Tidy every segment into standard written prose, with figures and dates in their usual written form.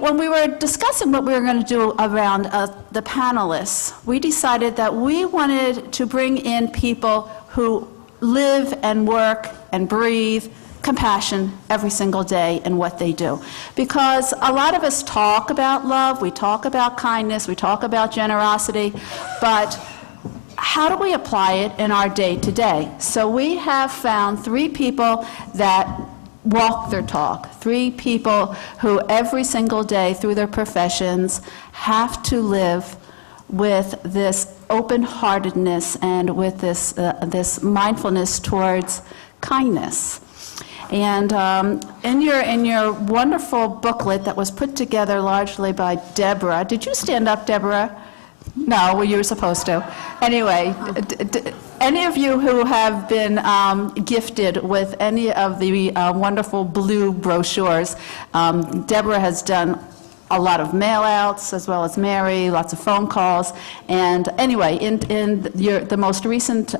when we were discussing what we were going to do around the panelists, we decided that we wanted to bring in people who live and work and breathe compassion every single day in what they do. Because a lot of us talk about love, we talk about kindness, we talk about generosity, but how do we apply it in our day-to-day? So we have found 3 people that walk their talk, 3 people who every single day through their professions have to live with this open-heartedness and with this mindfulness towards kindness. And in your wonderful booklet that was put together largely by Deborah, did you stand up, Deborah? No, well, you were supposed to. Anyway, any of you who have been gifted with any of the wonderful blue brochures, Deborah has done a lot of mail-outs, as well as Mary, lots of phone calls. And anyway, in the most recent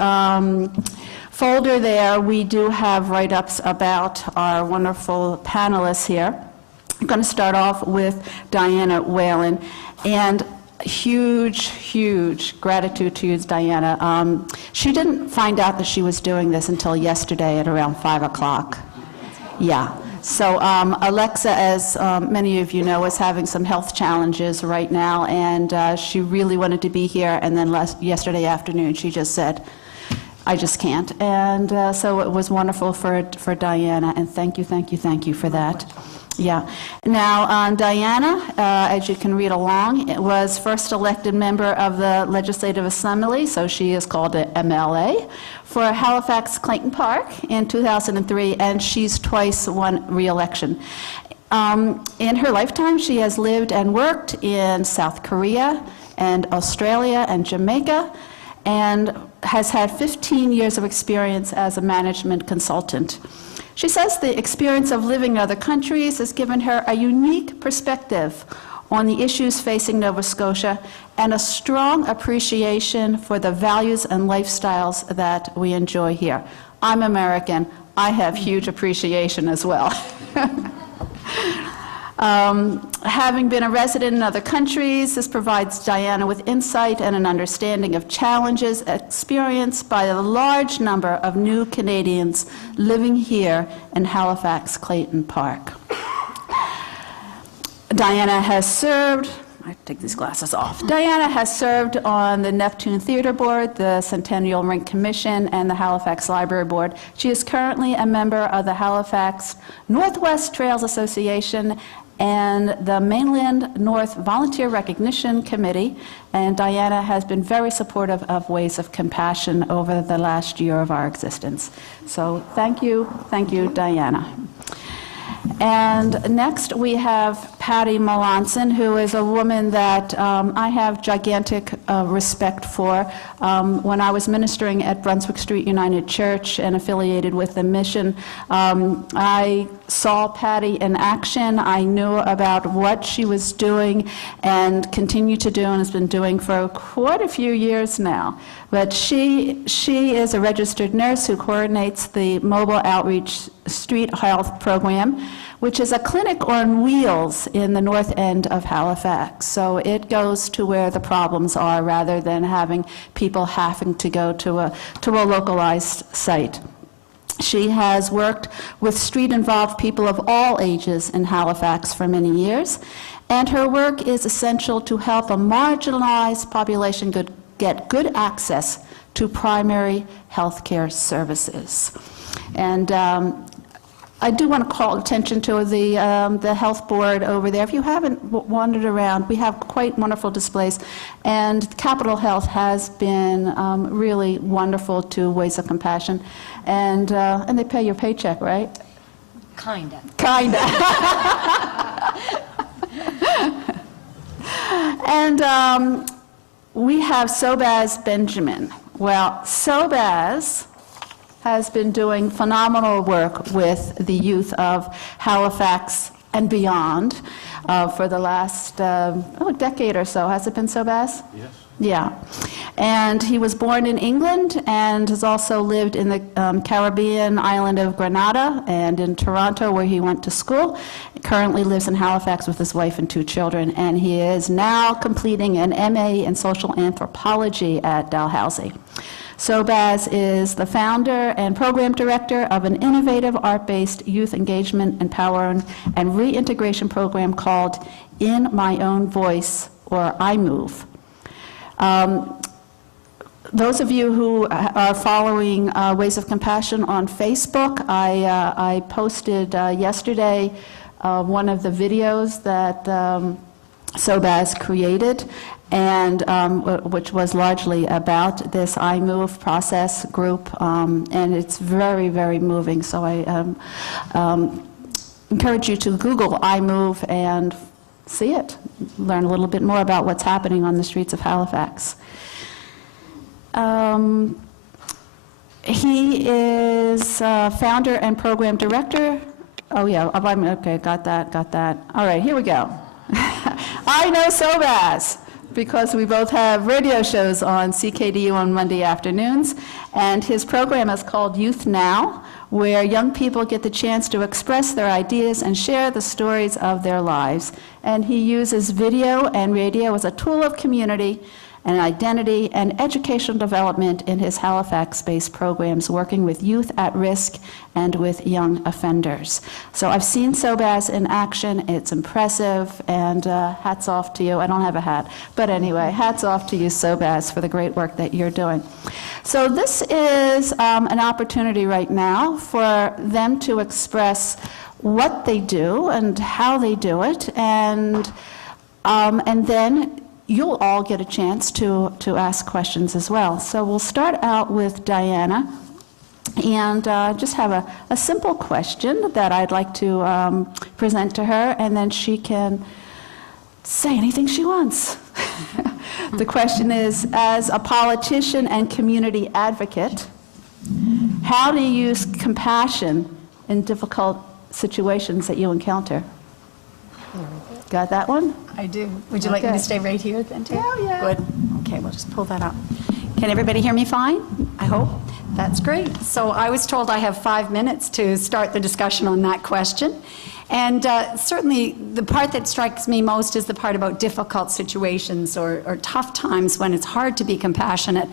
folder there, we do have write-ups about our wonderful panelists here. I'm going to start off with Diana Whalen. And huge, huge gratitude to you, Diana. She didn't find out that she was doing this until yesterday at around 5 o'clock. Yeah. So Alexa, as many of you know, is having some health challenges right now, and she really wanted to be here, and then yesterday afternoon she just said, I just can't. And so it was wonderful for Diana, and thank you for that. Yeah. Now, Diana, as you can read along, was first elected member of the Legislative Assembly, so she is called an MLA, for Halifax Clayton Park in 2003, and she's twice won re-election. In her lifetime, she has lived and worked in South Korea and Australia and Jamaica, and has had 15 years of experience as a management consultant. She says the experience of living in other countries has given her a unique perspective on the issues facing Nova Scotia and a strong appreciation for the values and lifestyles that we enjoy here. I'm American. I have huge appreciation as well. Having been a resident in other countries, this provides Diana with insight and an understanding of challenges experienced by a large number of new Canadians living here in Halifax Clayton Park. Diana has served, I take these glasses off. Diana has served on the Neptune Theatre Board, the Centennial Rink Commission, and the Halifax Library Board. She is currently a member of the Halifax Northwest Trails Association and the Mainland North Volunteer Recognition Committee, and Diana has been very supportive of Ways of Compassion over the last year of our existence. So thank you, Diana. And next we have Patty Melanson, who is a woman that I have gigantic respect for. When I was ministering at Brunswick Street United Church and affiliated with the mission, I saw Patty in action. I knew about what she was doing and continue to do and has been doing for quite a few years now. But she is a registered nurse who coordinates the Mobile Outreach Street Health Program, which is a clinic on wheels in the north end of Halifax. So it goes to where the problems are rather than having people having to go to a localized site. She has worked with street-involved people of all ages in Halifax for many years, and her work is essential to help a marginalized population get good access to primary health care services. And I do want to call attention to the health board over there. If you haven't wandered around, we have quite wonderful displays. And Capital Health has been really wonderful to Ways of Compassion. And they pay your paycheck, right? Kinda. Kinda. And we have Sobaz Benjamin. Well, Sobaz has been doing phenomenal work with the youth of Halifax and beyond for the last decade or so. Has it been so, Baz? Yes. Yeah. And he was born in England and has also lived in the Caribbean island of Grenada and in Toronto, where he went to school. He currently lives in Halifax with his wife and 2 children, and he is now completing an MA in social anthropology at Dalhousie. Sobaz is the founder and program director of an innovative art-based youth engagement, empowerment, and reintegration program called In My Own Voice, or iMove. Those of you who are following Ways of Compassion on Facebook, I posted yesterday one of the videos that Sobaz created, and which was largely about this iMove process group, and it's very, very moving. So I encourage you to Google iMove and see it, learn a little bit more about what's happening on the streets of Halifax. He is founder and program director. Oh yeah, okay, got that. All right, here we go. I know Sobaz because we both have radio shows on CKDU on Monday afternoons, and his program is called Youth Now, where young people get the chance to express their ideas and share the stories of their lives. And he uses video and radio as a tool of community and identity and educational development in his Halifax-based programs, working with youth at risk and with young offenders. So I've seen Sobaz in action. It's impressive, and hats off to you. I don't have a hat, but anyway, hats off to you, Sobaz, for the great work that you're doing. So this is an opportunity right now for them to express what they do and how they do it, and then you'll all get a chance to ask questions as well. So we'll start out with Diana, and just have a simple question that I'd like to present to her, and then she can say anything she wants. The question is, as a politician and community advocate, how do you use compassion in difficult situations that you encounter? Got that one? I do. Would you like me to stay right here then, too? Yeah. Good. Okay, we'll just pull that up. Can everybody hear me fine? I hope. That's great. So I was told I have 5 minutes to start the discussion on that question. And certainly the part that strikes me most is the part about difficult situations or tough times when it's hard to be compassionate.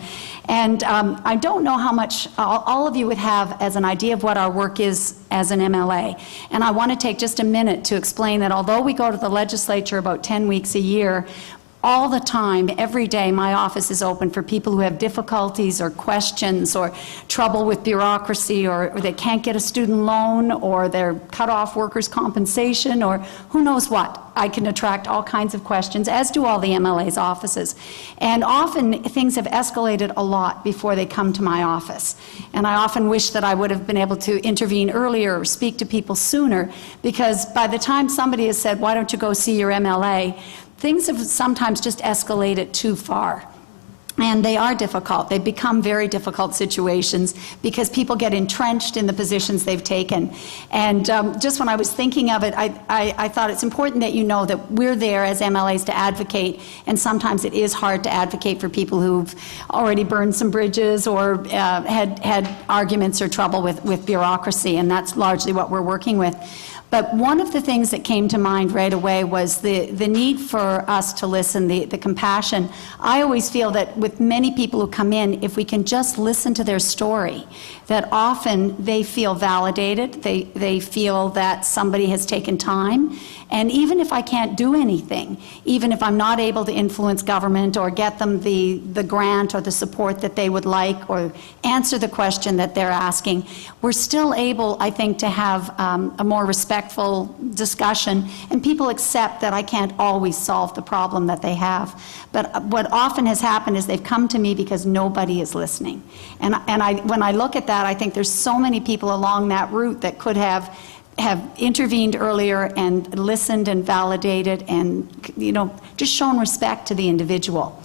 And I don't know how much all of you would have as an idea of what our work is as an MLA. And I want to take just a minute to explain that although we go to the legislature about 10 weeks a year, all the time, every day, my office is open for people who have difficulties or questions or trouble with bureaucracy, or they can't get a student loan, or they're cut off workers' compensation, or who knows what. I can attract all kinds of questions, as do all the MLA's offices. And often things have escalated a lot before they come to my office. And I often wish that I would have been able to intervene earlier or speak to people sooner, because by the time somebody has said, why don't you go see your MLA, things have sometimes just escalated too far. And they are difficult. They become very difficult situations because people get entrenched in the positions they've taken. And just when I was thinking of it, I thought it's important that you know that we're there as MLAs to advocate, and sometimes it is hard to advocate for people who've already burned some bridges or had arguments or trouble with bureaucracy, and that's largely what we're working with. But one of the things that came to mind right away was the need for us to listen, the compassion. I always feel that with many people who come in, if we can just listen to their story, that often they feel validated, they feel that somebody has taken time. And even if I can't do anything, even if I'm not able to influence government or get them the grant or the support that they would like, or answer the question that they're asking, we're still able, I think, to have a more respectful discussion, and people accept that I can't always solve the problem that they have. But what often has happened is they've come to me because nobody is listening. And when I look at that, I think there's so many people along that route that could have intervened earlier and listened and validated and, you know, just shown respect to the individual.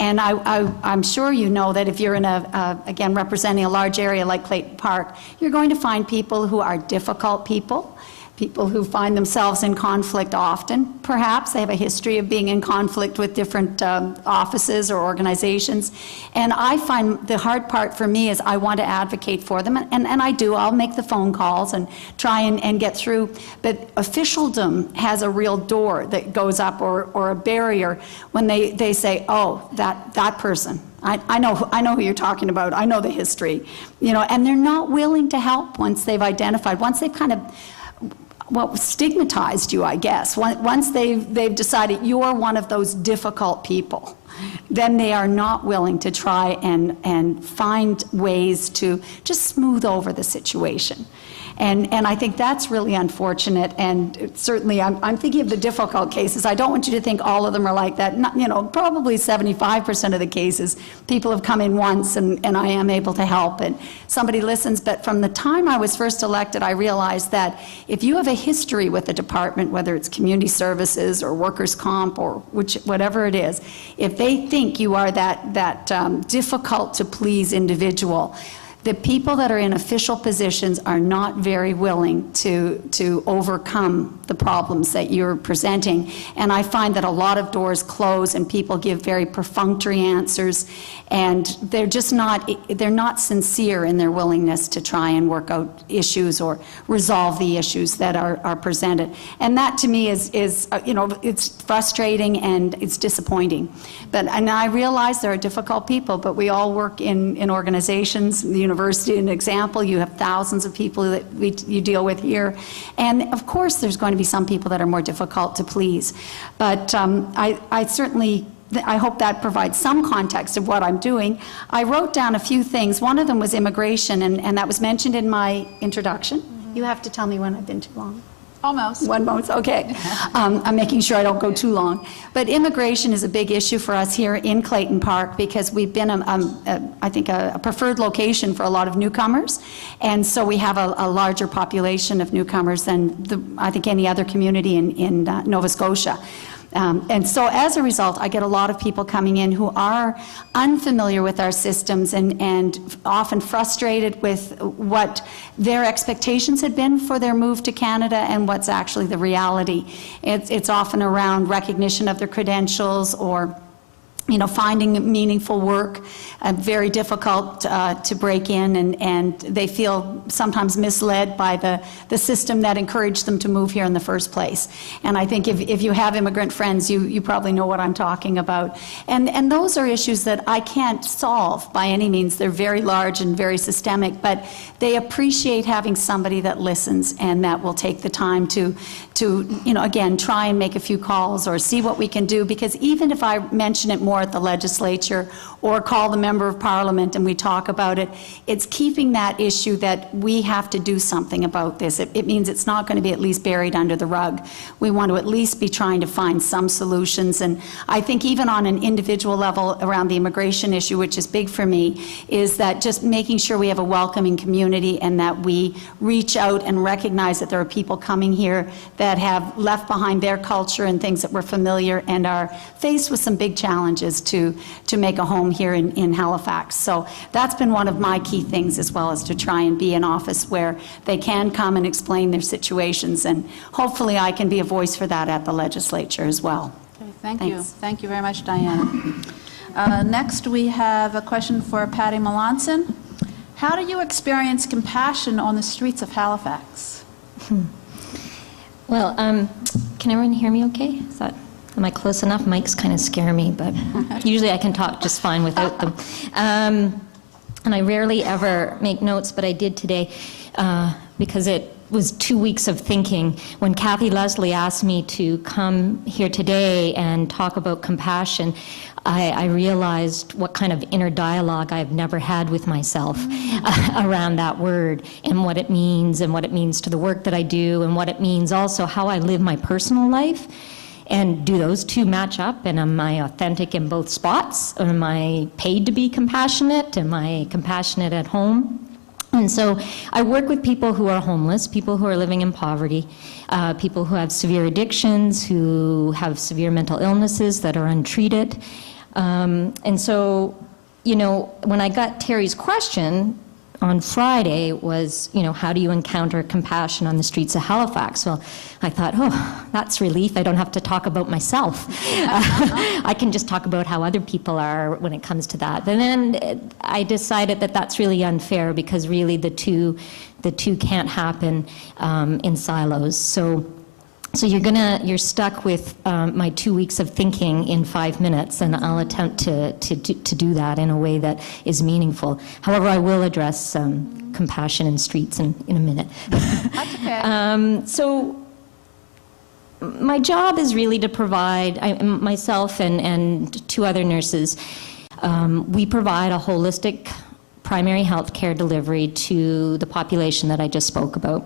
And I'm sure you know that if you're in again, representing a large area like Clayton Park, you're going to find people who are difficult people people who find themselves in conflict often. Perhaps they have a history of being in conflict with different offices or organizations. And I find the hard part for me is I want to advocate for them, and I do. I'll make the phone calls and try and get through. But officialdom has a real door that goes up, or a barrier, when they say, oh, that person. I know who you're talking about. I know the history, and they're not willing to help once they've identified, once they've kind of, stigmatized you, I guess. Once they've decided you're one of those difficult people, then they are not willing to try and find ways to just smooth over the situation. And I think that's really unfortunate, and certainly I'm thinking of the difficult cases. I don't want you to think all of them are like that. Probably 75% of the cases, people have come in once and I am able to help and somebody listens. But from the time I was first elected, I realized that if you have a history with the department, whether it's community services or workers' comp or whatever it is, if they think you are that difficult to please individual, the people that are in official positions are not very willing to overcome the problems that you're presenting. And I find that a lot of doors close and people give very perfunctory answers, and they're not sincere in their willingness to try and work out issues or resolve the issues that are presented. And that to me is it's frustrating and it's disappointing. And I realize there are difficult people, but we all work in organizations. The university, an example, you have thousands of people that you deal with here. And of course there's going to be some people that are more difficult to please. But I certainly, I hope that provides some context of what I'm doing. I wrote down a few things. One of them was immigration, and that was mentioned in my introduction. Mm-hmm. You have to tell me when I've been too long. Almost. 1 month, okay. I'm making sure I don't go too long. But immigration is a big issue for us here in Clayton Park because we've been, I think, a preferred location for a lot of newcomers. And so we have a larger population of newcomers than, I think, any other community in Nova Scotia. And so as a result, I get a lot of people coming in who are unfamiliar with our systems and often frustrated with what their expectations had been for their move to Canada and what's actually the reality. It's often around recognition of their credentials or finding meaningful work, very difficult to break in, and they feel sometimes misled by the system that encouraged them to move here in the first place. And I think if you have immigrant friends, you probably know what I'm talking about. And those are issues that I can't solve by any means. They're very large and very systemic, but they appreciate having somebody that listens and that will take the time to again, try and make a few calls or see what we can do, because even if I mention it more at the legislature or call the member of parliament and we talk about it, it's keeping that issue that we have to do something about this. It means it's not going to be at least buried under the rug. We want to at least be trying to find some solutions. And I think even on an individual level around the immigration issue, which is big for me, is that just making sure we have a welcoming community and that we reach out and recognize that there are people coming here that have left behind their culture and things that were familiar and are faced with some big challenges to make a home here in Halifax. So that's been one of my key things, as well as to try and be an office where they can come and explain their situations, and hopefully I can be a voice for that at the legislature as well. Okay, thanks. You. Thank you very much, Diana. Next we have a question for Patty Melanson. How do you experience compassion on the streets of Halifax? Well, can everyone hear me okay? Am I close enough? Mics kind of scare me, but usually I can talk just fine without them. And I rarely ever make notes, but I did today because it was 2 weeks of thinking. When Kathy Leslie asked me to come here today and talk about compassion, I realized what kind of inner dialogue I've never had with myself around that word and what it means to the work that I do, and what it means also how I live my personal life. And do those two match up? And am I authentic in both spots? Or am I paid to be compassionate? Am I compassionate at home? And so I work with people who are homeless, people who are living in poverty, people who have severe addictions, who have severe mental illnesses that are untreated. And so, when I got Terry's question, on Friday was, how do you encounter compassion on the streets of Halifax? Well, I thought, oh, that's relief. I don't have to talk about myself. I can just talk about how other people are when it comes to that. And then I decided that that's really unfair, because really the two can't happen in silos. So you're stuck with my 2 weeks of thinking in 5 minutes, and I'll attempt to do that in a way that is meaningful. However, I will address compassion in streets in a minute. That's okay. So my job is really to provide, myself and 2 other nurses, we provide a holistic primary health care delivery to the population that I just spoke about.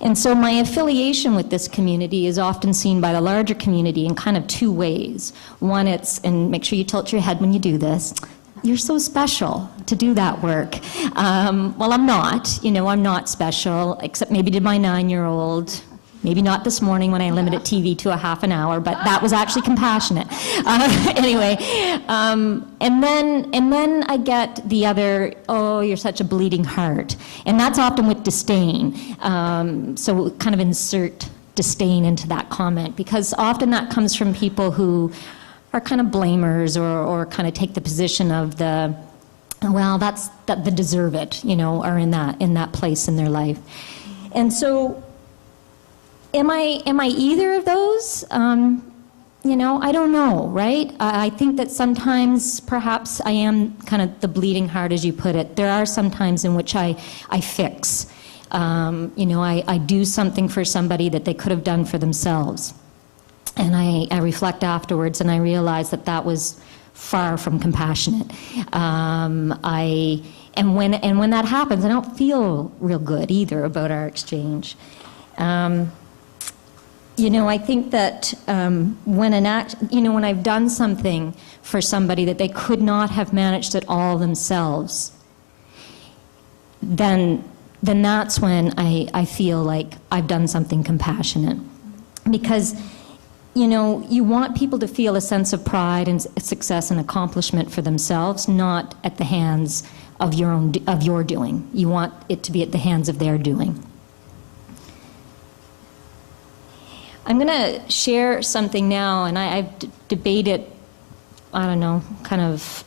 And so my affiliation with this community is often seen by the larger community in kind of 2 ways. One, and make sure you tilt your head when you do this, you're so special to do that work. Well, I'm not, I'm not special, except maybe to my 9-year-old. Maybe not this morning when I limited TV to a half an hour, but that was actually compassionate. Anyway, and then I get the other, oh, you're such a bleeding heart. And that's often with disdain. So kind of insert disdain into that comment, because often that comes from people who are kind of blamers, or kind of take the position of the, well, that they deserve it, are in that place in their life. And so, Am I either of those? I don't know, right? I think that sometimes perhaps I am kind of the bleeding heart, as you put it. There are some times in which I fix. I do something for somebody that they could have done for themselves. And I reflect afterwards, and I realize that was far from compassionate. And when that happens, I don't feel real good either about our exchange. I think that when I've done something for somebody that they could not have managed it all themselves, then that's when I feel like I've done something compassionate. Because, you want people to feel a sense of pride and success and accomplishment for themselves, not at the hands of your doing. You want it to be at the hands of their doing. I'm going to share something now, and I've debated, I don't know, kind of,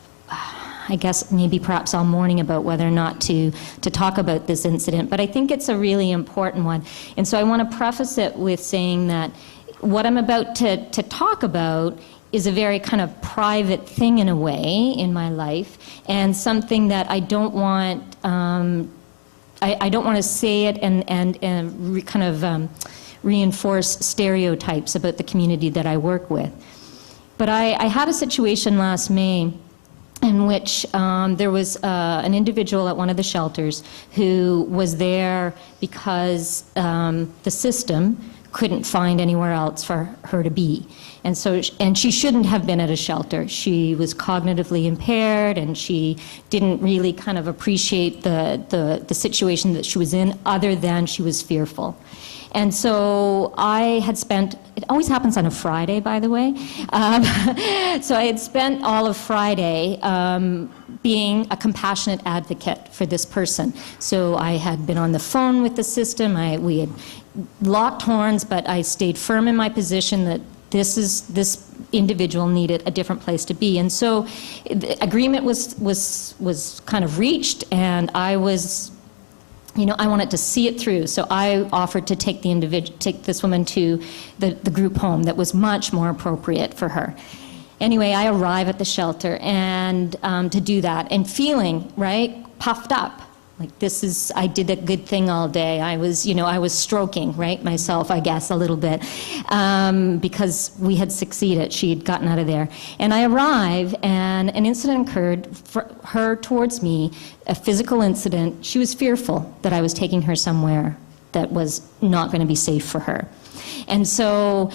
I guess maybe perhaps all morning about whether or not to talk about this incident, but I think it's a really important one. And so I want to preface it with saying that what I'm about to talk about is a very kind of private thing in a way in my life, and something that I don't want, I don't want to say it and kind of reinforce stereotypes about the community that I work with. But I had a situation last May in which there was an individual at one of the shelters who was there because the system couldn't find anywhere else for her to be. And she shouldn't have been at a shelter. She was cognitively impaired, and she didn't really kind of appreciate the situation that she was in, other than she was fearful. And so I had spent, it always happens on a Friday, by the way. So I had spent all of Friday being a compassionate advocate for this person. So I had been on the phone with the system. We had locked horns, but I stayed firm in my position that this individual needed a different place to be. And so the agreement was kind of reached, and I was, I wanted to see it through. So I offered to take this woman to the group home that was much more appropriate for her. Anyway, I arrive at the shelter, and to do that, and feeling, right, puffed up. Like, I did a good thing all day. I was stroking, right, myself, I guess, a little bit, because we had succeeded. She had gotten out of there. And I arrive, and an incident occurred for her towards me, a physical incident. She was fearful that I was taking her somewhere that was not going to be safe for her. And so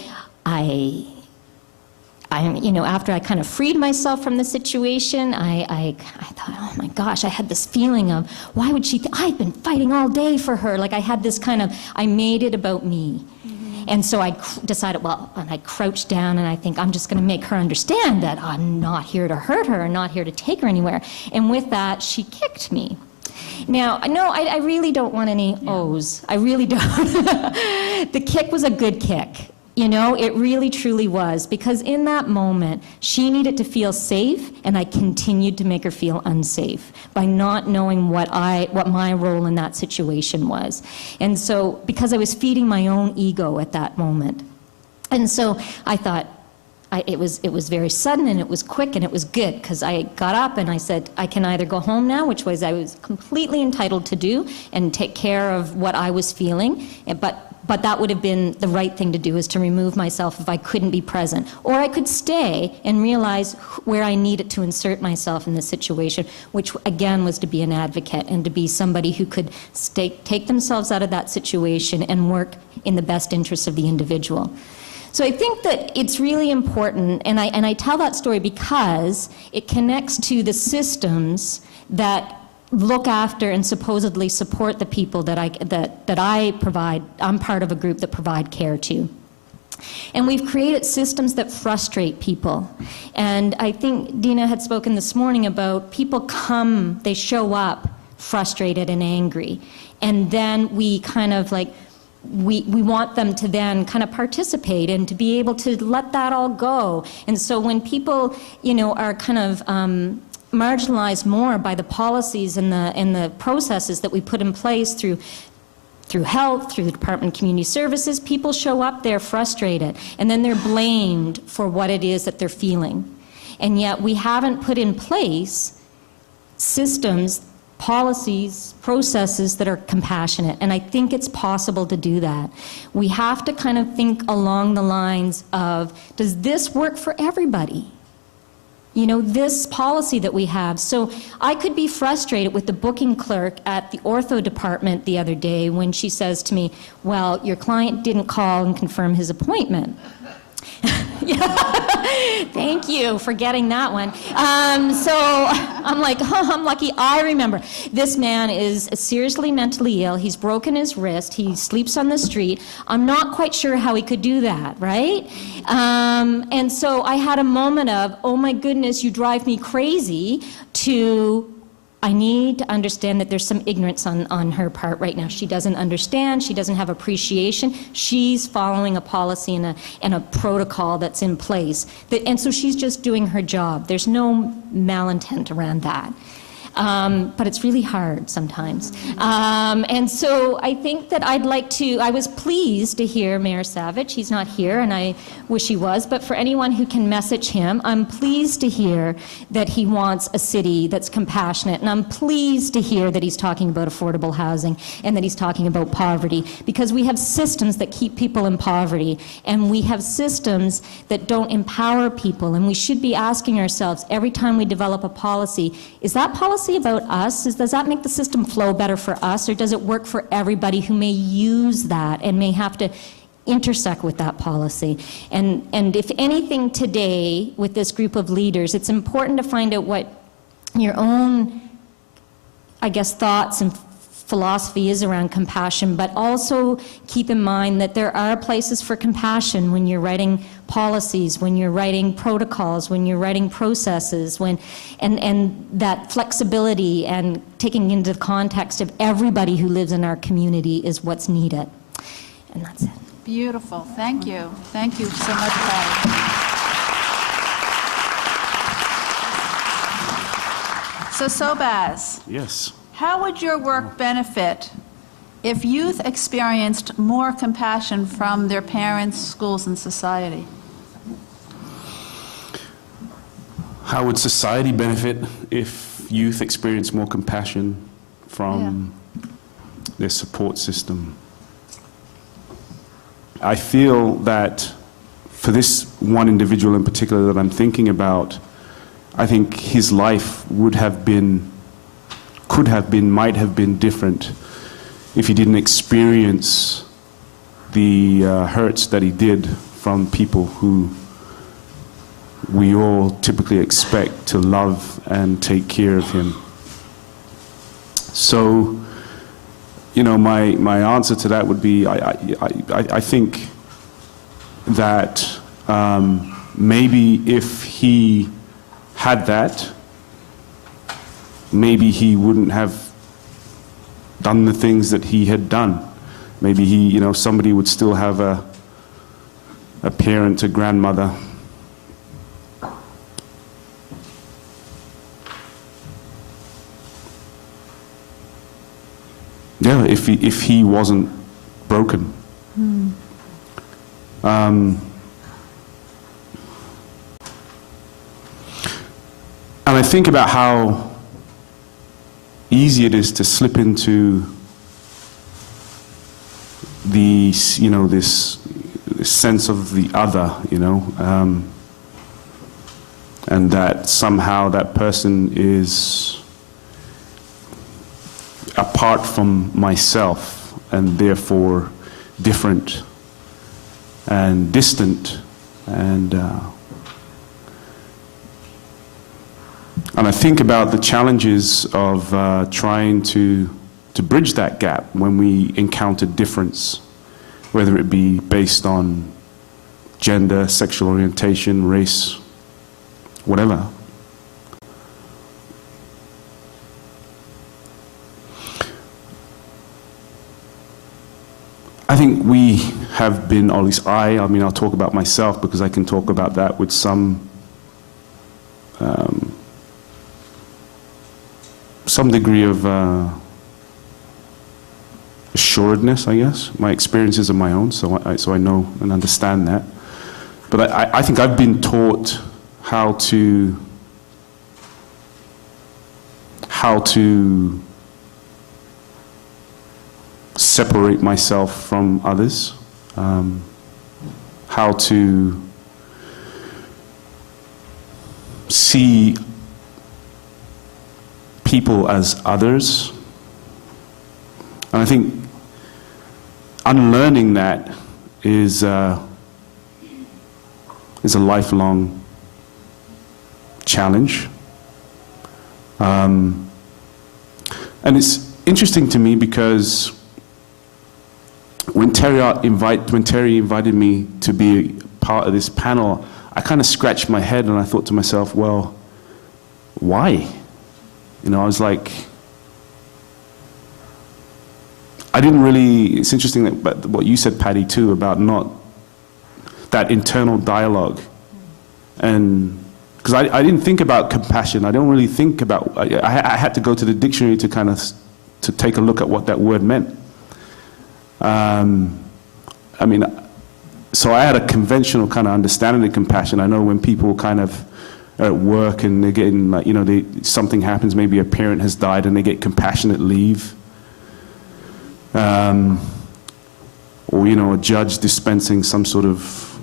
after I kind of freed myself from the situation, I thought, oh my gosh, I had this feeling of, why would she, I've been fighting all day for her. Like, I had this kind of, I made it about me. Mm-hmm. And so I decided, and I crouched down, and I think, I'm just going to make her understand that I'm not here to hurt her, not here to take her anywhere. And with that, she kicked me. Now, no, I really don't want any O's. I really don't. The kick was a good kick. You know, it really, truly was, because in that moment, she needed to feel safe, and I continued to make her feel unsafe by not knowing what my role in that situation was. And so, because I was feeding my own ego at that moment. And so I thought, it was very sudden, and it was quick, and it was good, because I got up and I said, I can either go home now, which was I was completely entitled to do, and take care of what I was feeling, but that would have been the right thing to do, is to remove myself if I couldn't be present. Or I could stay and realize where I needed to insert myself in the situation, which again was to be an advocate and to be somebody who could take themselves out of that situation and work in the best interests of the individual. So I think that it's really important, and I tell that story because it connects to the systems that look after and supposedly support the people that I provide. I'm part of a group that provide care to. And we've created systems that frustrate people. And I think Dina had spoken this morning about people come, they show up frustrated and angry. And then we kind of like, we want them to then kind of participate and to be able to let that all go. And so when people, you know, are kind of marginalized more by the policies and the processes that we put in place through health, through the Department of Community Services, people show up there frustrated, and then they're blamed for what it is that they're feeling. And yet we haven't put in place systems, policies, processes that are compassionate, and I think it's possible to do that. We have to kind of think along the lines of, does this work for everybody? You know, this policy that we have. So I could be frustrated with the booking clerk at the ortho department the other day when she says to me, well, your client didn't call and confirm his appointment. Thank you for getting that one. So I'm like, oh, I'm lucky I remember. This man is seriously mentally ill. He's broken his wrist. He sleeps on the street. I'm not quite sure how he could do that, right? And so I had a moment of, oh my goodness, you drive me crazy, to I need to understand that there's some ignorance on her part right now. She doesn't understand. She doesn't have appreciation. She's following a policy and a protocol that's in place. And so she's just doing her job. There's no malintent around that. But it's really hard sometimes. And so I think that I was pleased to hear Mayor Savage. He's not here, and I wish he was, but for anyone who can message him, I'm pleased to hear that he wants a city that's compassionate, and I'm pleased to hear that he's talking about affordable housing and that he's talking about poverty, because we have systems that keep people in poverty, and we have systems that don't empower people, and we should be asking ourselves every time we develop a policy, is that policy about us? Does that make the system flow better for us, or does it work for everybody who may use that and may have to intersect with that policy? And if anything today with this group of leaders, it's important to find out what your own, I guess, thoughts and philosophy is around compassion, but also keep in mind that there are places for compassion when you're writing policies, when you're writing protocols, when you're writing processes, and that flexibility and taking into the context of everybody who lives in our community is what's needed. And that's it. Beautiful. Thank you. Thank you so much, Patty. So Sobaz. Yes. How would your work benefit if youth experienced more compassion from their parents, schools, and society? How would society benefit if youth experience more compassion from their support system? I feel that for this one individual in particular that I'm thinking about, I think his life would have been, could have been, might have been different if he didn't experience the hurts that he did from people who we all typically expect to love and take care of him. So, you know, my answer to that would be, I think that maybe if he had that, maybe he wouldn't have done the things that he had done. Maybe he, you know, somebody would still have a parent, a grandmother. Yeah, if he wasn't broken. And I think about how easy it is to slip into the, you know, this sense of the other, you know, and that somehow that person is apart from myself and therefore different and distant, and I think about the challenges of trying to bridge that gap when we encounter difference, whether it be based on gender, sexual orientation, race, whatever. I think we have been, or at least I mean, I'll talk about myself because I can talk about that with some degree of assuredness, I guess. My experiences are my own, so I know and understand that. But I think I've been taught how to separate myself from others, how to see people as others. And I think unlearning that is a lifelong challenge. And it's interesting to me because when Terry invited me to be part of this panel, I kind of scratched my head and I thought to myself, well, why? You know, I was like, I didn't really, it's interesting that what you said, Patty, too, about not that internal dialogue. And because I didn't think about compassion. I don't really think about, I had to go to the dictionary to kind of, to take a look at what that word meant. I mean, so I had a conventional kind of understanding of compassion. I know when people kind of are at work and they're getting, like, you know, something happens, maybe a parent has died and they get compassionate leave. Or, you know, a judge dispensing some sort of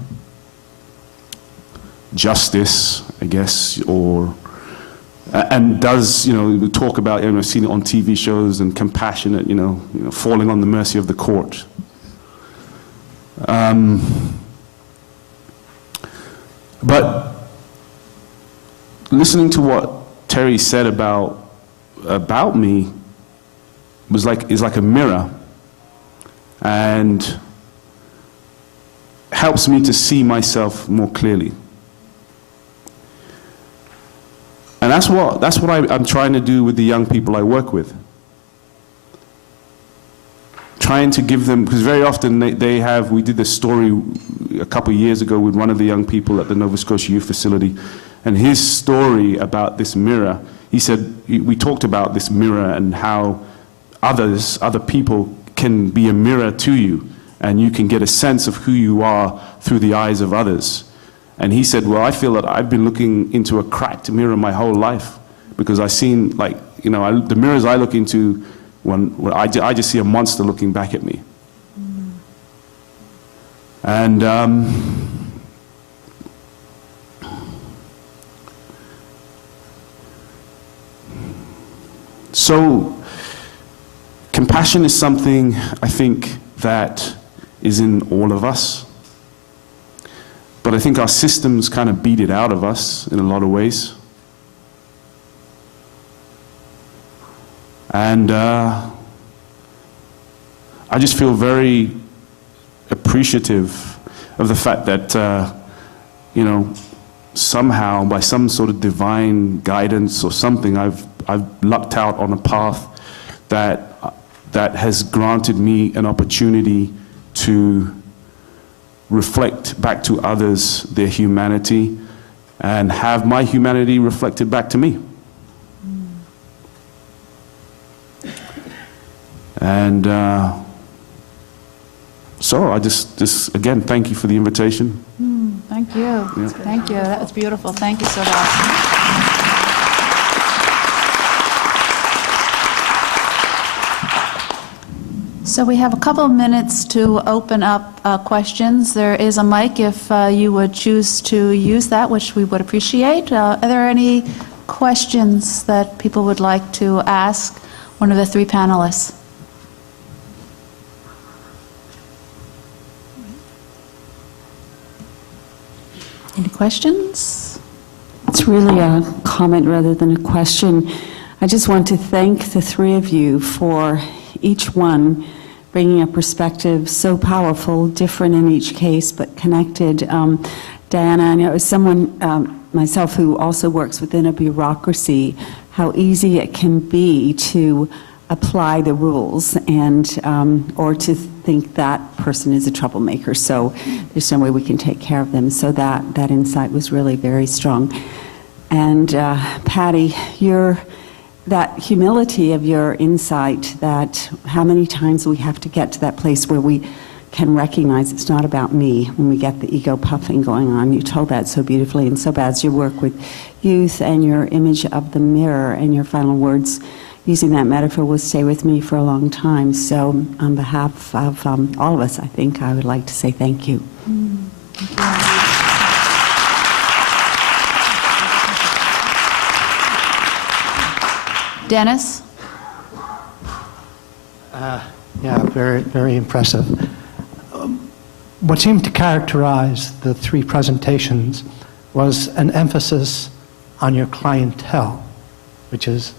justice, I guess, or, and does, you know, talk about, you know, I've seen it on TV shows and compassionate, you know, falling on the mercy of the court. But listening to what Terry said about me is like a mirror, and helps me to see myself more clearly. And that's what I'm trying to do with the young people I work with. Trying to give them, because very often we did this story a couple of years ago with one of the young people at the Nova Scotia Youth Facility, and his story about this mirror, he said, we talked about this mirror and how other people can be a mirror to you, and you can get a sense of who you are through the eyes of others. And he said, well, I feel that I've been looking into a cracked mirror my whole life, because I've seen, like, you know, the mirrors I look into, when I just see a monster looking back at me. And so compassion is something, I think, that is in all of us. But I think our systems kind of beat it out of us in a lot of ways. And I just feel very appreciative of the fact that, you know, somehow by some sort of divine guidance or something, I've lucked out on a path that that has granted me an opportunity to reflect back to others their humanity and have my humanity reflected back to me. And so I just again, thank you for the invitation. Thank you. Thank you. That was beautiful. Thank you so much. So we have a couple of minutes to open up questions. There is a mic if you would choose to use that, which we would appreciate. Are there any questions that people would like to ask one of the three panelists? Any questions? It's really a comment rather than a question. I just want to thank the three of you for each one bringing a perspective so powerful, different in each case, but connected. Diana, I know as someone myself who also works within a bureaucracy, how easy it can be to apply the rules and or to think that person is a troublemaker, so there's no way we can take care of them. So that insight was really very strong. And Patty, that humility of your insight, that how many times we have to get to that place where we can recognize it's not about me when we get the ego puffing going on. You told that so beautifully, and so as your work with youth and your image of the mirror and your final words using that metaphor will stay with me for a long time. So on behalf of all of us, I think I would like to say thank you. Thank you. Dennis? Yeah, very, very impressive. What seemed to characterize the three presentations was an emphasis on your clientele, which is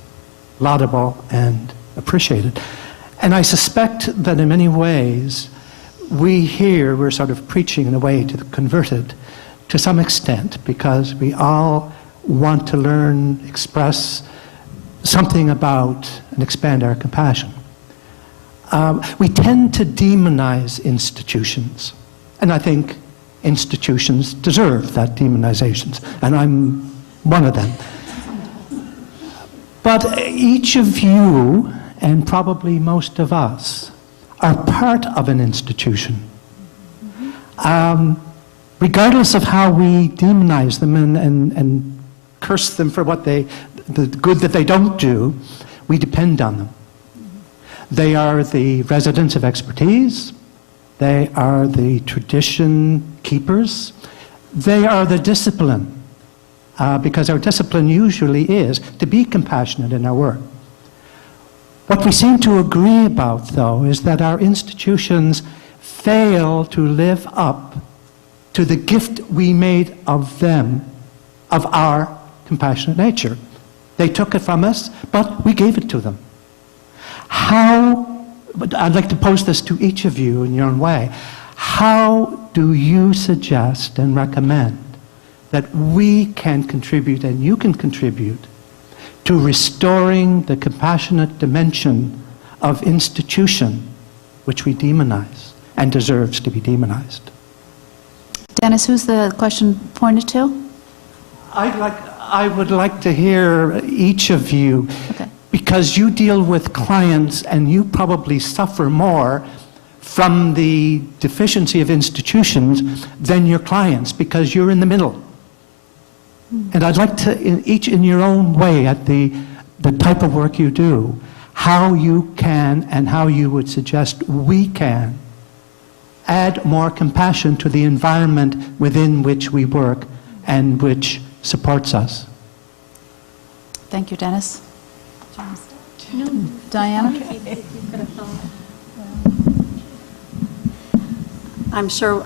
laudable and appreciated. And I suspect that in many ways, we're sort of preaching in a way to the converted to some extent, because we all want to learn, express something about and expand our compassion. We tend to demonize institutions, and I think institutions deserve that demonization, and I'm one of them. But each of you, and probably most of us, are part of an institution. Regardless of how we demonize them and curse them for the good that they don't do, we depend on them. They are the residents of expertise. They are the tradition keepers. They are the discipline. Because our discipline usually is to be compassionate in our work. What we seem to agree about, though, is that our institutions fail to live up to the gift we made of them, of our compassionate nature. They took it from us, but we gave it to them. I'd like to pose this to each of you in your own way. How do you suggest and recommend that we can contribute, and you can contribute, to restoring the compassionate dimension of institution which we demonize and deserves to be demonized? Dennis, who's the question pointed to? I would like to hear each of you, Okay. because you deal with clients and you probably suffer more from the deficiency of institutions than your clients, because you're in the middle. And I'd like to, each in your own way, at the type of work you do, how you can and how you would suggest we can add more compassion to the environment within which we work and which supports us. Thank you, Dennis. Diana? I'm sure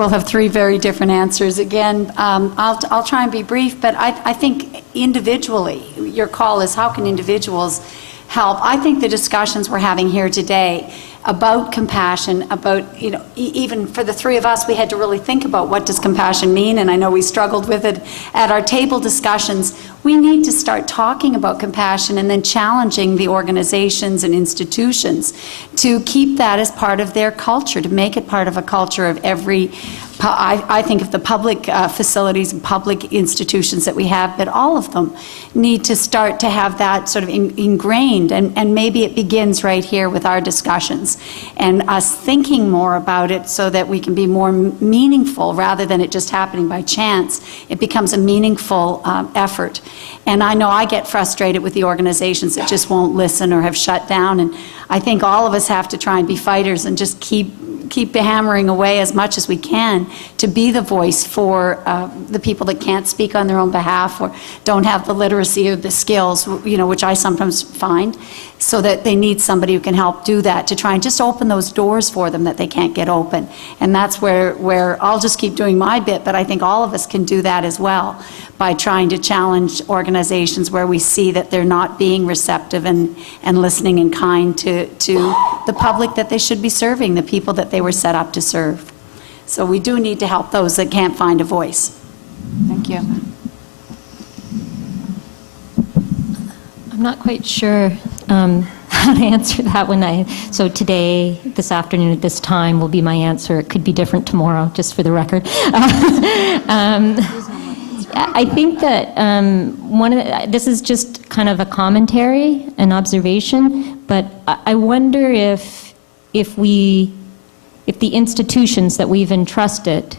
we'll have three very different answers. Again, I'll try and be brief, but I think individually, your call is how can individuals help? I think the discussions we're having here today about compassion, about, even for the three of us, we had to really think about what does compassion mean, and I know we struggled with it at our table discussions. We need to start talking about compassion and then challenging the organizations and institutions to keep that as part of their culture, to make it part of a culture of every, I think of the public facilities and public institutions that we have, but all of them need to start to have that sort of ingrained, and maybe it begins right here with our discussions and us thinking more about it so that we can be more meaningful rather than it just happening by chance. It becomes a meaningful effort. And I know I get frustrated with the organizations that just won't listen or have shut down, and I think all of us have to try and be fighters and just keep hammering away as much as we can to be the voice for the people that can't speak on their own behalf or don't have the literacy or the skills, which I sometimes find, so that they need somebody who can help do that, to try and just open those doors for them that they can't get open. And that's where I'll just keep doing my bit, but I think all of us can do that as well by trying to challenge organizations where we see that they're not being receptive and listening and kind to the public that they should be serving, the people that they were set up to serve. So we do need to help those that can't find a voice. Thank you. I'm not quite sure how to answer that so today, this afternoon at this time will be my answer. It could be different tomorrow, just for the record. I think that this is just kind of a commentary, an observation, but I wonder if the institutions that we've entrusted,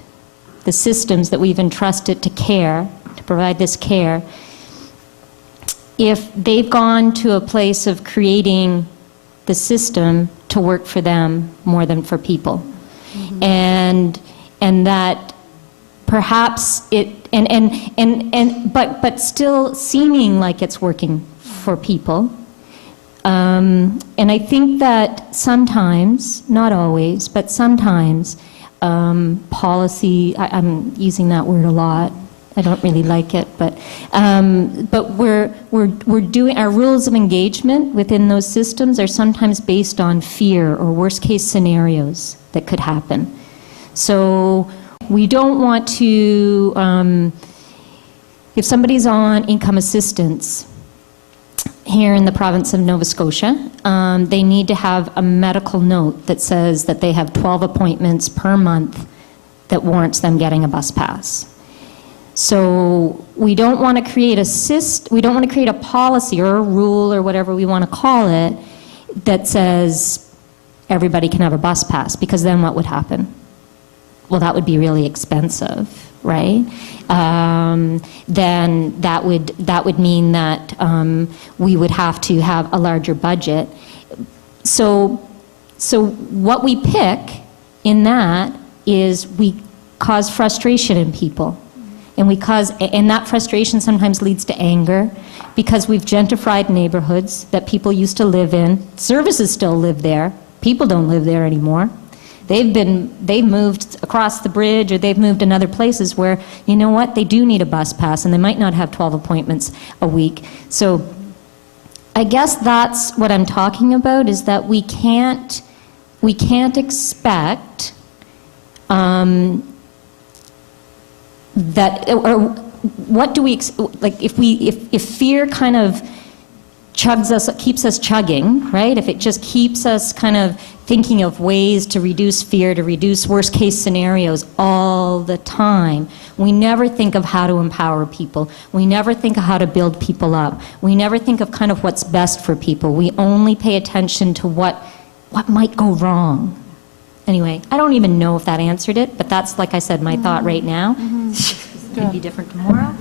the systems that we've entrusted to provide this care, if they've gone to a place of creating the system to work for them more than for people. Mm-hmm. And that perhaps but still seeming like it's working for people. And I think that sometimes, not always, but sometimes policy, I'm using that word a lot, I don't really like it, but we're doing, our rules of engagement within those systems are sometimes based on fear or worst case scenarios that could happen. So we don't want to, if somebody's on income assistance here in the province of Nova Scotia, they need to have a medical note that says that they have 12 appointments per month that warrants them getting a bus pass. So we don't want to create we don't want to create a policy or a rule or whatever we want to call it that says everybody can have a bus pass, because then what would happen? Well, that would be really expensive, right? Then that would mean that we would have to have a larger budget. So what we pick in that is we cause frustration in people. And that frustration sometimes leads to anger, because we've gentrified neighborhoods that people used to live in. Services still live there. People don't live there anymore. They've moved across the bridge, or they've moved in other places where, you know what, they do need a bus pass, and they might not have 12 appointments a week. So I guess that's what I'm talking about, is that we can't expect that, or what do we, like, if fear kind of keeps us chugging, right? If it just keeps us kind of thinking of ways to reduce fear, to reduce worst case scenarios all the time, we never think of how to empower people. We never think of how to build people up. We never think of kind of what's best for people. We only pay attention to what might go wrong. Anyway, I don't even know if that answered it, but that's, like I said, my thought right now. It could be different tomorrow.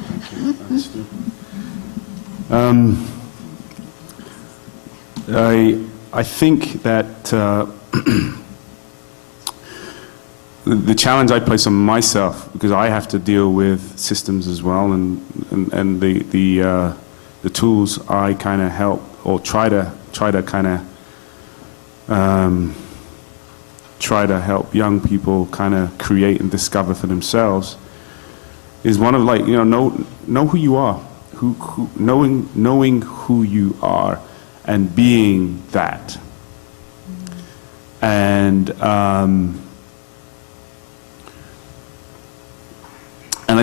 I think that the challenge I place on myself, because I have to deal with systems as well, and the tools I kind of help or try to kind of try to help young people kind of create and discover for themselves, is one of, like, know who you are, knowing who you are and being that. And I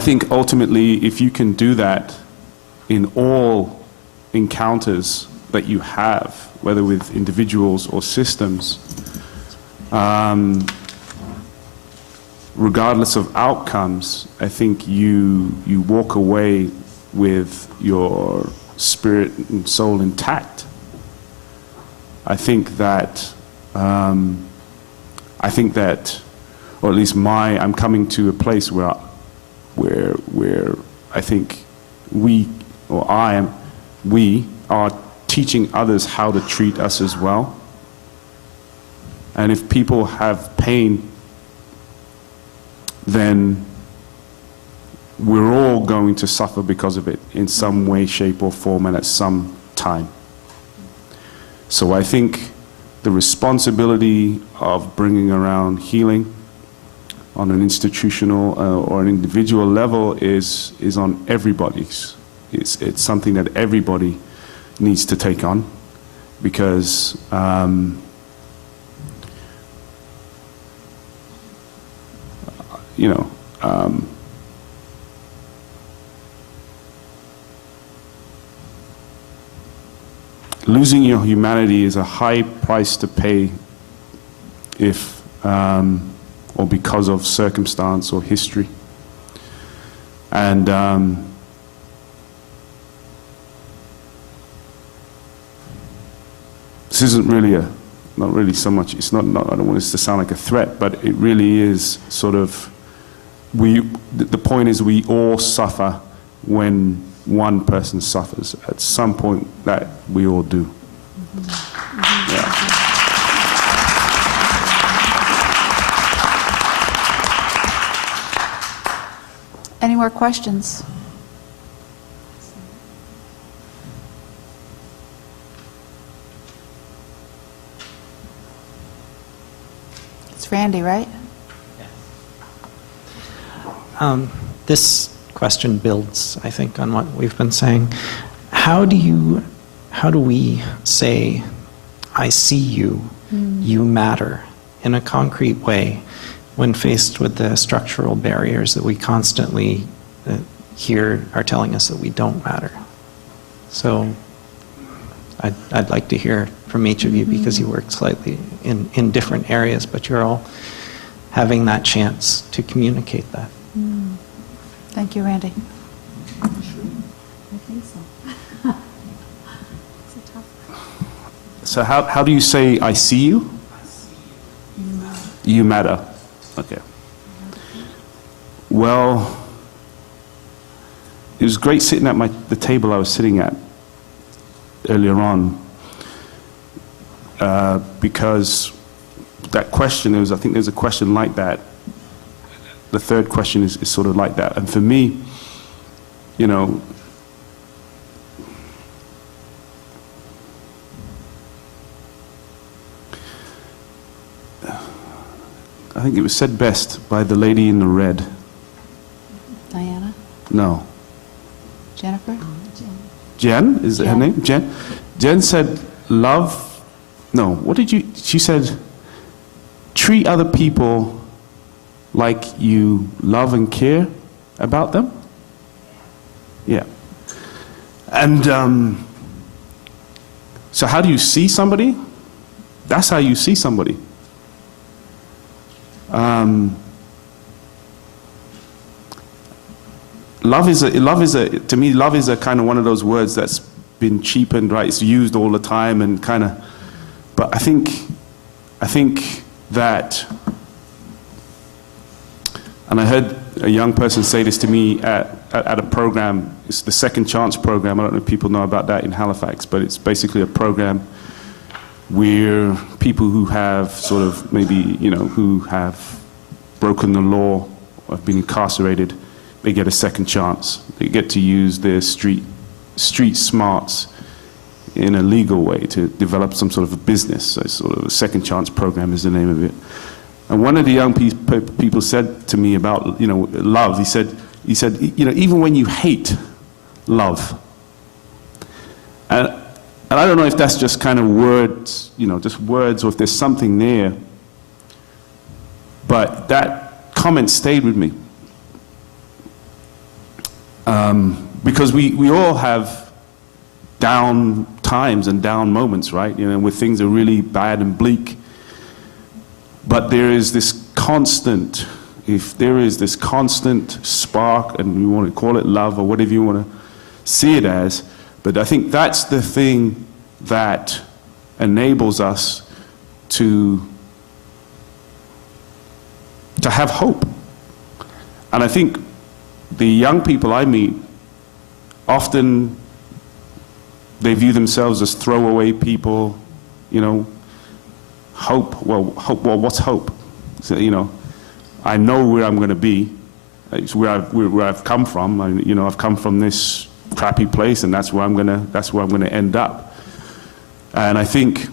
think ultimately, if you can do that in all encounters that you have, whether with individuals or systems, regardless of outcomes, I think you walk away with your spirit and soul intact. I think that, or at least I'm coming to a place where I think we are teaching others how to treat us as well. And if people have pain, then we're all going to suffer because of it in some way, shape, or form, and at some time. So I think the responsibility of bringing around healing on an institutional or an individual level is on everybody's. It's something that everybody needs to take on, because losing your humanity is a high price to pay if or because of circumstance or history. And this isn't really not really so much, it's not, I don't want this to sound like a threat, but it really is sort of, the point is we all suffer when one person suffers. At some point that we all do. Yeah. Any more questions? It's Randy, right? This question builds, I think, on what we've been saying. How do we say, I see you, you matter, in a concrete way when faced with the structural barriers that we constantly hear are telling us that we don't matter? So I'd like to hear from each of you, because you work slightly in different areas, but you're all having that chance to communicate that. Thank you, Randy. I think so. So how do you say, I see you? You matter. Okay. Well, it was great sitting at the table I was sitting at earlier on, because that question, I think there's a question like that. The third question is sort of like that. And for me, I think it was said best by the lady in the red. Diana? No. Jennifer? Jen? Is her Jen. name? Jen? Jen said, love, no, she said, treat other people like you love and care about them? Yeah. And so how do you see somebody? That's how you see somebody. Love is to me, love is a kind of one of those words that's been cheapened, right? It's used all the time and kind of, but I think that, and I heard a young person say this to me at a program, it's the Second Chance program. I don't know if people know about that in Halifax, but it's basically a program where people who have sort of maybe, who have broken the law, or have been incarcerated, they get a second chance. They get to use their street smarts in a legal way to develop some sort of a business. So sort of a Second Chance program is the name of it. And one of the young people said to me about, love. He said, even when you hate, love. And And I don't know if that's just kind of words, just words, or if there's something there. But that comment stayed with me. Because we all have down times and down moments, right? Where things are really bad and bleak. But there is this constant, if there is this constant spark, and you want to call it love or whatever you want to see it as, but I think that's the thing that enables us to have hope. And I think the young people I meet, often they view themselves as throwaway people, hope, well, what's hope? So, I know where I'm going to be. It's where I've come from. I've come from this crappy place, and that's where I'm going to end up. And I think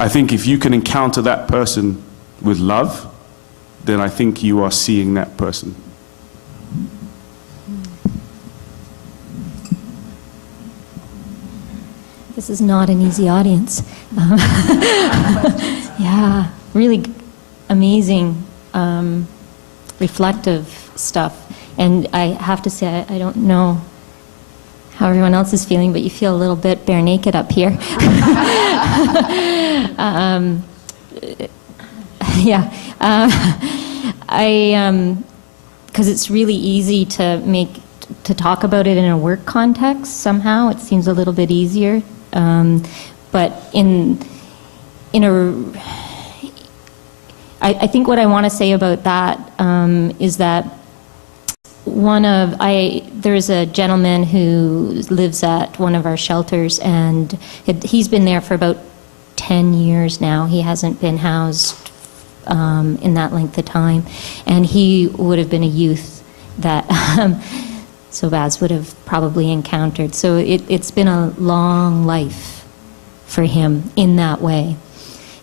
if you can encounter that person with love, then I think you are seeing that person. This is not an easy audience. Yeah, really amazing, reflective stuff. And I have to say, I don't know how everyone else is feeling, but you feel a little bit bare naked up here. Yeah. Because it's really easy to talk about it in a work context somehow. It seems a little bit easier. But I think what I want to say about that is that there's a gentleman who lives at one of our shelters, and he's been there for about 10 years now. He hasn't been housed in that length of time, and he would have been a youth that Sobaz would have probably encountered. So it's been a long life for him in that way.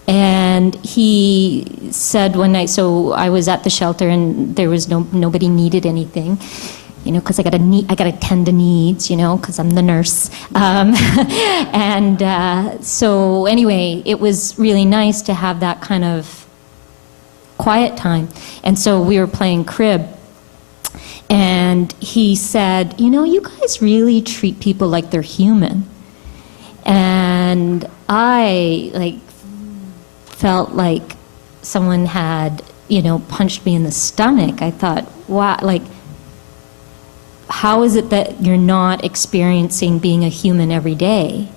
And he said one night, so I was at the shelter and there was nobody needed anything, because I got to tend to needs, because I'm the nurse. So anyway, it was really nice to have that kind of quiet time. And so we were playing crib. And he said, you guys really treat people like they're human. And I felt like someone had, punched me in the stomach. I thought, wow, how is it that you're not experiencing being a human every day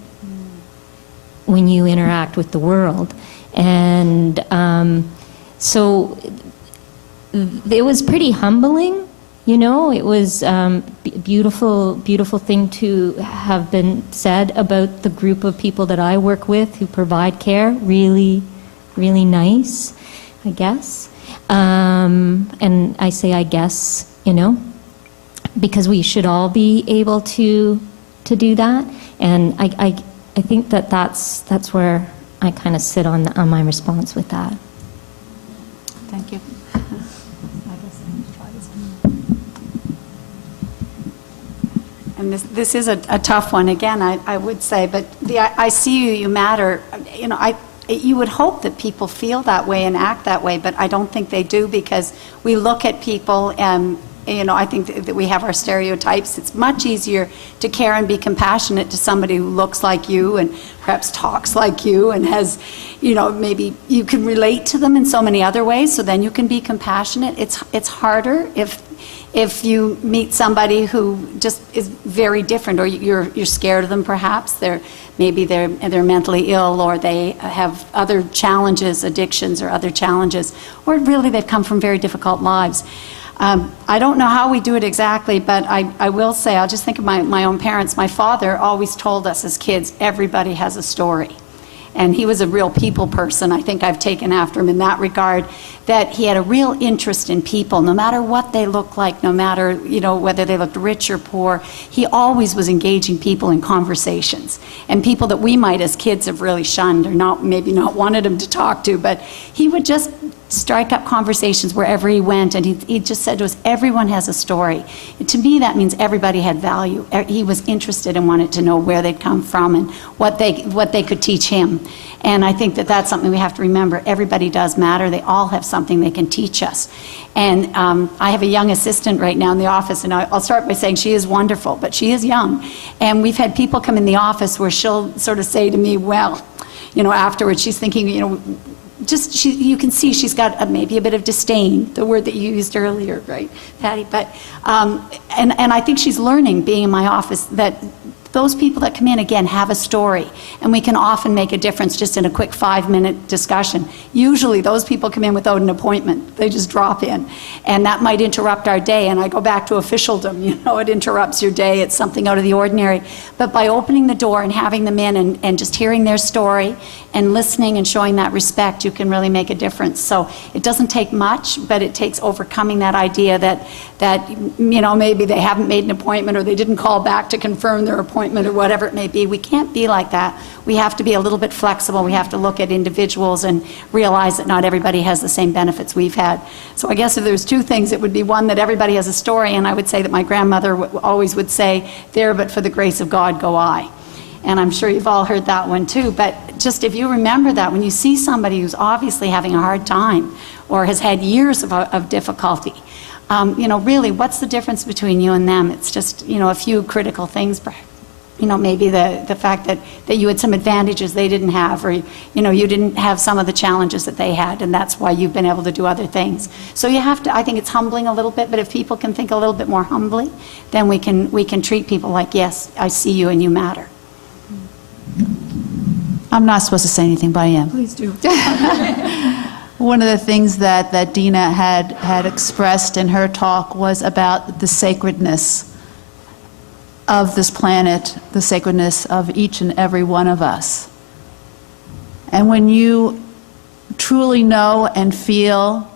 when you interact with the world? And so it was pretty humbling. It was a beautiful thing to have been said about the group of people that I work with who provide care. Really, really nice, I guess. And I say I guess, because we should all be able to do that. And I think that's where I kind of sit on my response with that. Thank you. And this is a tough one, again, I would say, but I see you, you matter, you would hope that people feel that way and act that way, but I don't think they do, because we look at people and, I think that we have our stereotypes. It's much easier to care and be compassionate to somebody who looks like you and perhaps talks like you and has, maybe you can relate to them in so many other ways, so then you can be compassionate. It's harder if you meet somebody who just is very different, or you're scared of them perhaps. They're mentally ill, or they have other challenges, addictions or other challenges, or really they've come from very difficult lives. I don't know how we do it exactly, but I will say, I'll just think of my own parents. My father always told us as kids, everybody has a story. And he was a real people person. I think I've taken after him in that regard, that he had a real interest in people, no matter what they looked like, no matter, whether they looked rich or poor. He always was engaging people in conversations, and people that we might as kids have really shunned or maybe not wanted him to talk to, but he would just strike up conversations wherever he went, and he just said to us, everyone has a story. And to me, that means everybody had value. He was interested and wanted to know where they'd come from and what they could teach him. And I think that that's something we have to remember. Everybody does matter. They all have something they can teach us. And I have a young assistant right now in the office, and I'll start by saying she is wonderful, but she is young. And we've had people come in the office where she'll sort of say to me, well, afterwards she's thinking, you can see she's got maybe a bit of disdain, the word that you used earlier, right, Patty? But, and I think she's learning, being in my office, that those people that come in, again, have a story, and we can often make a difference just in a quick 5-minute discussion. Usually those people come in without an appointment. They just drop in, and that might interrupt our day, and I go back to officialdom, it interrupts your day. It's something out of the ordinary. But by opening the door and having them in and just hearing their story and listening and showing that respect, you can really make a difference. So it doesn't take much, but it takes overcoming that idea that maybe they haven't made an appointment or they didn't call back to confirm their appointment or whatever it may be. We can't be like that. We have to be a little bit flexible. We have to look at individuals and realize that not everybody has the same benefits we've had. So I guess if there's two things, it would be one, that everybody has a story, and I would say that my grandmother always would say, "There, but for the grace of God go I." And I'm sure you've all heard that one too. But just if you remember that, when you see somebody who's obviously having a hard time or has had years of difficulty, really, what's the difference between you and them? It's just, a few critical things. Maybe the fact that you had some advantages they didn't have, or, you didn't have some of the challenges that they had, and that's why you've been able to do other things. So you have to, I think it's humbling a little bit, but if people can think a little bit more humbly, then we can treat people like, yes, I see you and you matter. I'm not supposed to say anything, but I am. Please do. One of the things that Dina had expressed in her talk was about the sacredness of this planet, the sacredness of each and every one of us. And when you truly know and feel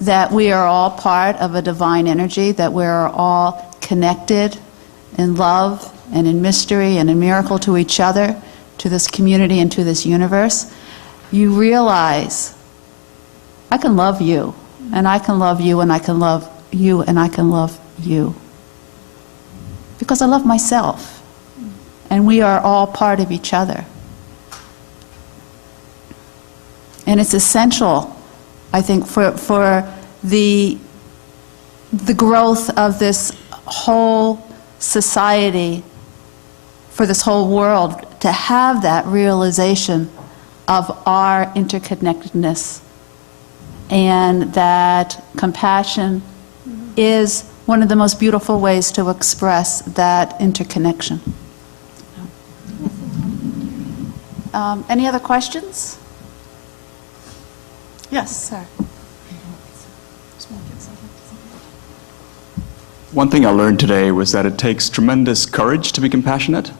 that we are all part of a divine energy, that we are all connected in love and in mystery and in miracle to each other, to this community and to this universe, you realize, I can love you, and I can love you, and I can love you, and I can love you. Because I love myself, and we are all part of each other. And it's essential, I think, for the growth of this whole society, for this whole world, to have that realization of our interconnectedness, and that compassion is one of the most beautiful ways to express that interconnection. Any other questions? Yes, sir. One thing I learned today was that it takes tremendous courage to be compassionate.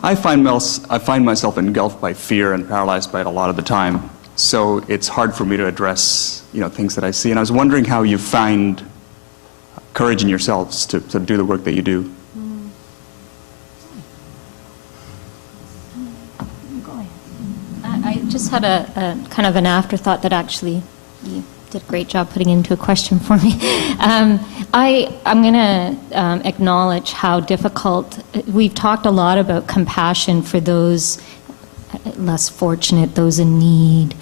I find myself engulfed by fear and paralyzed by it a lot of the time. So it's hard for me to address, things that I see. And I was wondering how you find courage in yourselves to do the work that you do. I just had a kind of an afterthought that actually you did a great job putting into a question for me. I'm going to acknowledge how difficult, we've talked a lot about compassion for those less fortunate, those in need.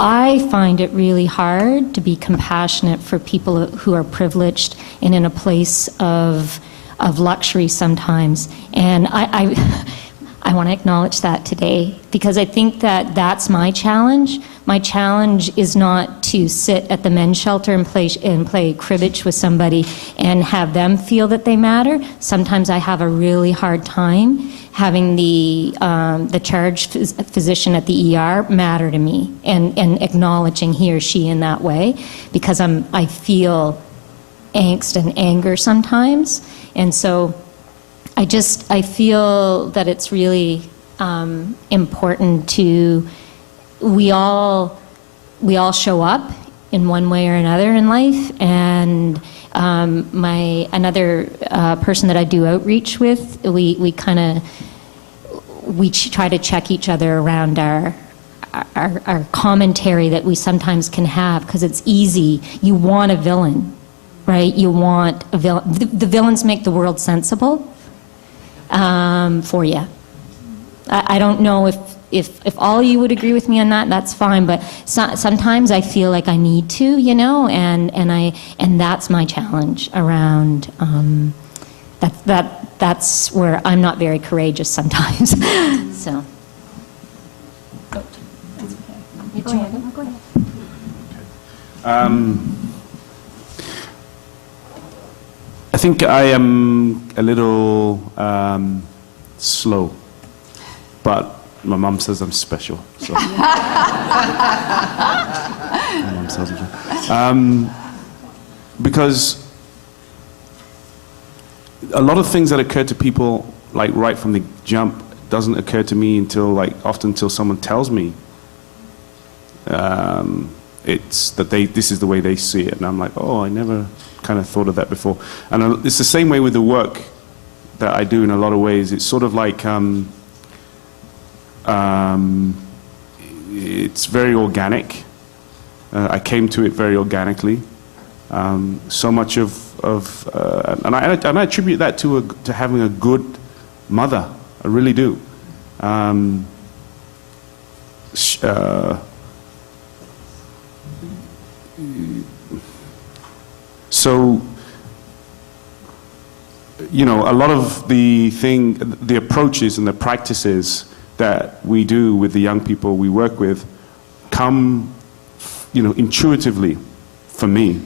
I find it really hard to be compassionate for people who are privileged and in a place of luxury sometimes. And I want to acknowledge that today, because I think that that's my challenge. My challenge is not to sit at the men's shelter and play cribbage with somebody and have them feel that they matter. Sometimes I have a really hard time having the charge physician at the ER matter to me, and acknowledging he or she in that way, because I feel angst and anger sometimes. And so I feel that it's really important to, we all show up in one way or another in life, and another person that I do outreach with, we try to check each other around our commentary that we sometimes can have, because it's easy. You want a villain, right? You want a villain. The villains make the world sensible for you. I don't know if all you would agree with me on that, that's fine, but sometimes I feel like I need to, you know, and that's my challenge around, that's where I'm not very courageous sometimes, so. I think I am a little slow, but my mum says I'm special. So. My mum says I'm special. Because a lot of things that occur to people, like right from the jump, doesn't occur to me until often until someone tells me. It's that this is the way they see it, and I'm like, oh, I never kind of thought of that before. And it's the same way with the work that I do in a lot of ways. It's sort of like it's very organic. I came to it very organically. So much and I attribute that to having a good mother. I really do. So, you know, a lot of the approaches and the practices that we do with the young people we work with come, you know, intuitively for me.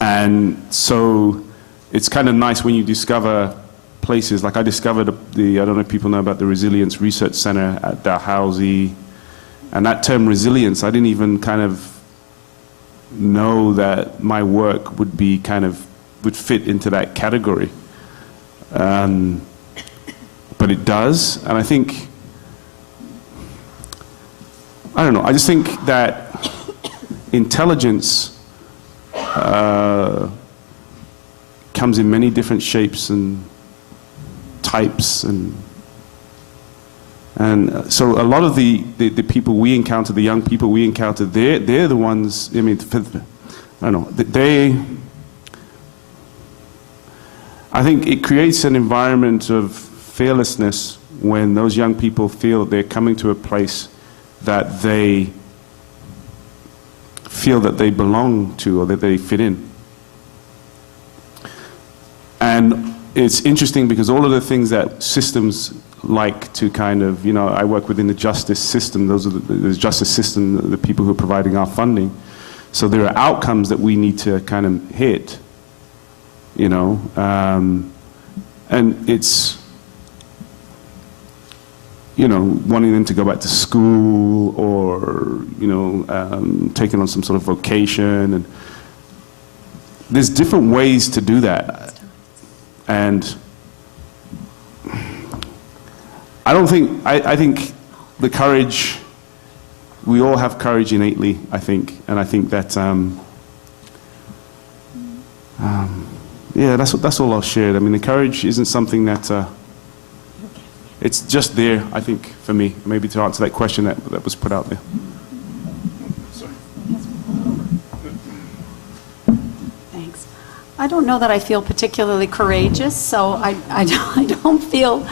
And so it's kind of nice when you discover places, like I discovered I don't know if people know about the Resilience Research Center at Dalhousie, and that term resilience, I didn't even kind of know that my work would fit into that category. But it does, and I think, I don't know, I just think that intelligence comes in many different shapes and types, and so a lot of the people we encounter, the young people we encounter, they're the ones, I mean, I don't know, I think it creates an environment of fearlessness when those young people feel they're coming to a place that they feel that they belong to or that they fit in. And it's interesting because all of the things that systems like to kind of, you know, I work within the justice system, those are the justice system, the people who are providing our funding. So there are outcomes that we need to kind of hit, you know, and it's, you know, wanting them to go back to school or, you know, taking on some sort of vocation. And there's different ways to do that. And I think the courage, we all have courage innately, I think. And I think that, yeah, that's all I'll share. I mean, the courage isn't something that, it's just there, I think, for me, maybe to answer that question that was put out there. Sorry. Thanks. I don't know that I feel particularly courageous, so I don't feel,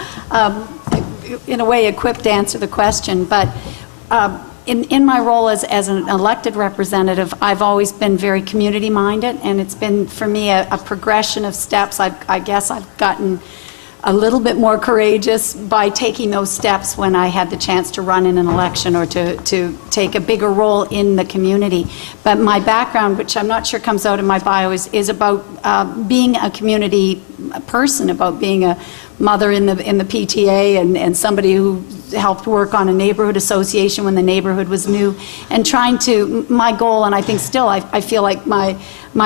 in a way, equipped to answer the question. But in my role as an elected representative, I've always been very community-minded, and it's been, for me, a progression of steps. I guess I've gotten a little bit more courageous by taking those steps when I had the chance to run in an election or to take a bigger role in the community. But my background, which I'm not sure comes out in my bio, is about being a community person, about being a mother in the PTA and somebody who helped work on a neighborhood association when the neighborhood was new, and trying to, my goal, and I think still I feel like my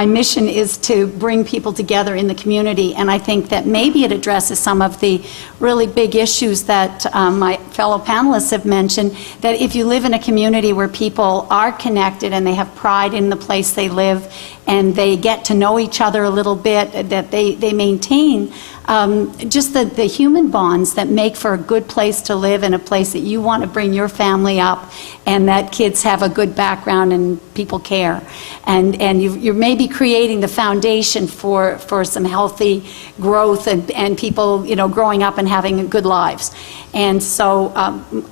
mission is to bring people together in the community, and I think that maybe it addresses some of the really big issues that my fellow panelists have mentioned, that if you live in a community where people are connected and they have pride in the place they live and they get to know each other a little bit, that they maintain just the human bonds that make for a good place to live and a place that you want to bring your family up, and that kids have a good background and people care. And you're maybe creating the foundation for some healthy growth and people, you know, growing up and having good lives. And so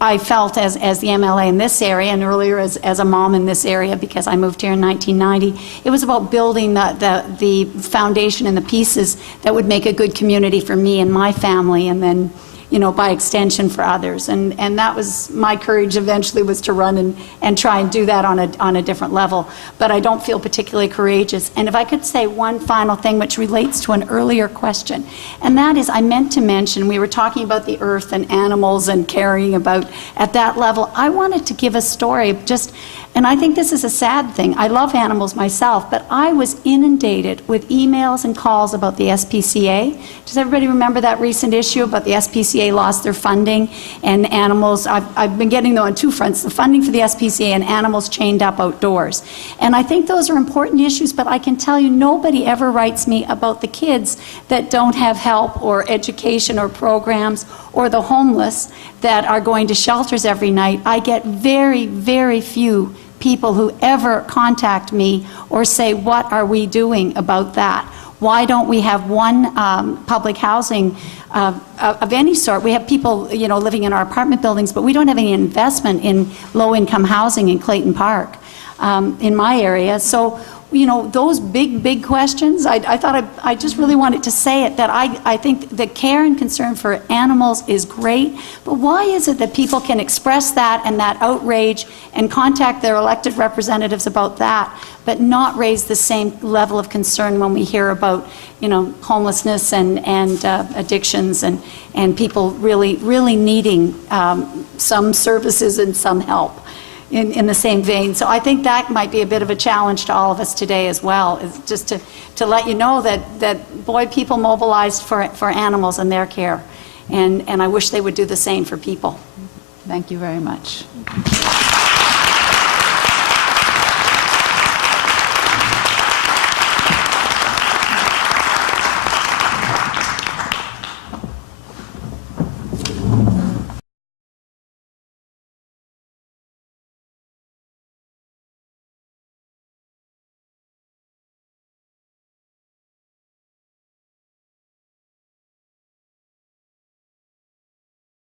I felt as the MLA in this area, and earlier as a mom in this area, because I moved here in 1990, it was about building the foundation and the pieces that would make a good community for me and my family, and then, you know, by extension for others. And that was my courage eventually, was to run and try and do that on a different level. But I don't feel particularly courageous. And if I could say one final thing which relates to an earlier question, and that is, I meant to mention, we were talking about the earth and animals and caring about at that level. I wanted to give a story of just, and I think this is a sad thing. I love animals myself, but I was inundated with emails and calls about the SPCA. Does everybody remember that recent issue about the SPCA lost their funding and animals? I've been getting them on two fronts, the funding for the SPCA and animals chained up outdoors. And I think those are important issues, but I can tell you nobody ever writes me about the kids that don't have help or education or programs, or the homeless that are going to shelters every night. I get very, very few people who ever contact me or say, what are we doing about that? Why don't we have one public housing of any sort? We have people, you know, living in our apartment buildings, but we don't have any investment in low-income housing in Clayton Park, in my area. So, you know, those big, big questions, I thought I just really wanted to say it, that I think the care and concern for animals is great, but why is it that people can express that and that outrage and contact their elected representatives about that, but not raise the same level of concern when we hear about, you know, homelessness and addictions and people really, really needing some services and some help in the same vein. So I think that might be a bit of a challenge to all of us today as well, is just to let you know that boy, people mobilized for animals and their care. And I wish they would do the same for people. Thank you very much.